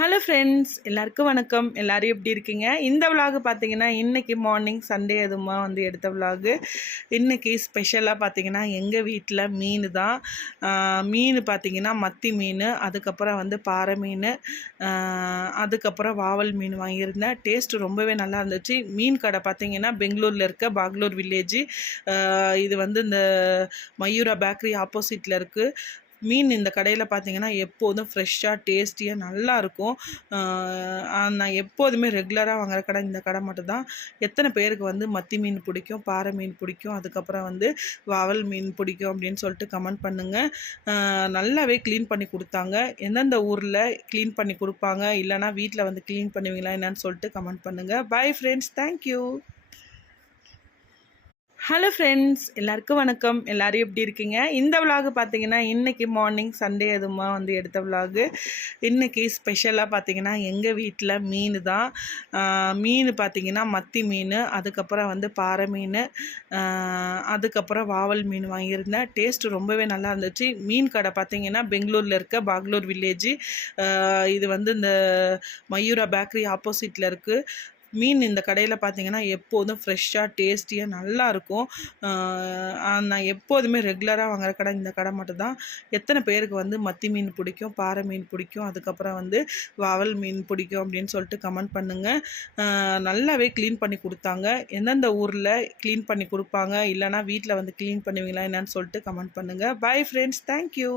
Hello friends, எல்லாருக்கும் வணக்கம். எல்லோரும் எப்படி இருக்கீங்க? இந்த விலாகு பார்த்தீங்கன்னா இன்றைக்கி மார்னிங் சண்டே அதுமா எடுத்த விலாகு. இன்றைக்கி ஸ்பெஷலாக பார்த்தீங்கன்னா எங்கள் வீட்டில் மீன் தான். மீன் பார்த்தீங்கன்னா மத்தி மீன், அதுக்கப்புறம் பாறை மீன், அதுக்கப்புறம் வாவல் மீன் வாங்கியிருந்தேன். டேஸ்ட்டு ரொம்பவே நல்லா இருந்துச்சு. மீன் கடை பார்த்தீங்கன்னா பெங்களூரில் இருக்க பாக்லூர் வில்லேஜு. இது இந்த மயூரா பேக்கரி ஆப்போசிட்டில் இருக்குது. மீன் இந்த கடையில் பார்த்தீங்கன்னா எப்போதும் ஃப்ரெஷ்ஷாக டேஸ்டியாக நல்லாயிருக்கும். நான் எப்போதுமே ரெகுலராக வாங்குகிற கடை இந்த கடை மட்டும்தான். எத்தனை பேருக்கு மத்தி மீன் பிடிக்கும், பாறை மீன் பிடிக்கும், அதுக்கப்புறம் வாவல் மீன் பிடிக்கும் அப்படின்னு சொல்லிட்டு கமெண்ட் பண்ணுங்கள். நல்லாவே க்ளீன் பண்ணி கொடுத்தாங்க. எந்தெந்த ஊரில் க்ளீன் பண்ணி கொடுப்பாங்க, இல்லைனா வீட்டில் க்ளீன் பண்ணுவீங்களா என்னன்னு சொல்லிட்டு கமெண்ட் பண்ணுங்கள். Bye friends, thank you. Hello friends, எல்லாருக்கும் வணக்கம். எல்லோரும் எப்படி இருக்கீங்க? இந்த விலாகு பார்த்தீங்கன்னா இன்றைக்கி மார்னிங் சண்டே அதுமா எடுத்த விலாகு. இன்றைக்கி ஸ்பெஷலாக பார்த்தீங்கன்னா எங்கள் வீட்டில் மீன் தான். மீன் பார்த்தீங்கன்னா மத்தி மீன், அதுக்கப்புறம் பாறை மீன், அதுக்கப்புறம் வாவல் மீன் வாங்கியிருந்தேன். டேஸ்ட்டு ரொம்பவே நல்லா இருந்துச்சு. மீன் கடை பார்த்தீங்கன்னா பெங்களூரில் இருக்க பாக்லூர் வில்லேஜு. இது இந்த மயூரா பேக்கரி ஆப்போசிட்டில் இருக்குது. மீன் இந்த கடையில் பார்த்தீங்கன்னா எப்போதும் ஃப்ரெஷ்ஷாக டேஸ்டியாக நல்லாயிருக்கும். நான் எப்போதுமே ரெகுலராக வாங்குகிற கடை இந்த கடை மட்டும்தான். எத்தனை பேருக்கு மத்தி மீன் பிடிக்கும், பாறை மீன் பிடிக்கும், அதுக்கப்புறம் வாவல் மீன் பிடிக்கும் அப்படின்னு சொல்லிட்டு கமெண்ட் பண்ணுங்கள். நல்லாவே க்ளீன் பண்ணி கொடுத்தாங்க. எந்தெந்த ஊரில் க்ளீன் பண்ணி கொடுப்பாங்க, இல்லைனா வீட்டில் க்ளீன் பண்ணுவீங்களா என்னன்னு சொல்லிட்டு கமெண்ட் பண்ணுங்கள். Bye friends, thank you.